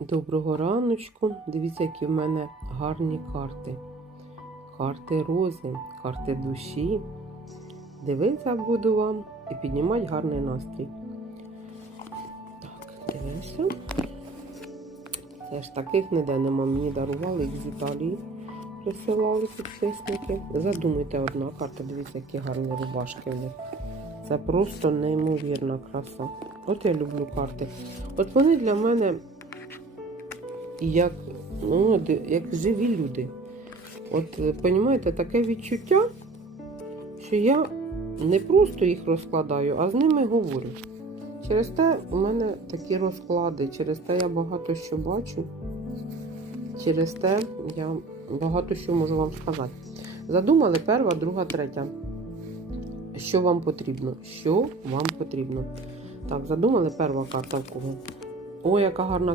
Доброго раночку. Дивіться, які в мене гарні карти. Карти рози, карти душі. Дивитися буду вам і піднімати гарний настрій. Так, дивимося. Це ж таких ніде нема. Мені дарували їх з Італії. Присилали підписники. Задумайте одна карта, дивіться, які гарні рубашки в них. Це просто неймовірна краса. От я люблю карти. От вони для мене як, ну, як живі люди. От, розумієте, таке відчуття, що я не просто їх розкладаю, а з ними говорю. Через те у мене такі розклади, через те я багато що бачу, через те я багато що можу вам сказати. Задумали перша, друга, третя. Що вам потрібно? Що вам потрібно? Так, задумали перша карта в кого? О, яка гарна карта.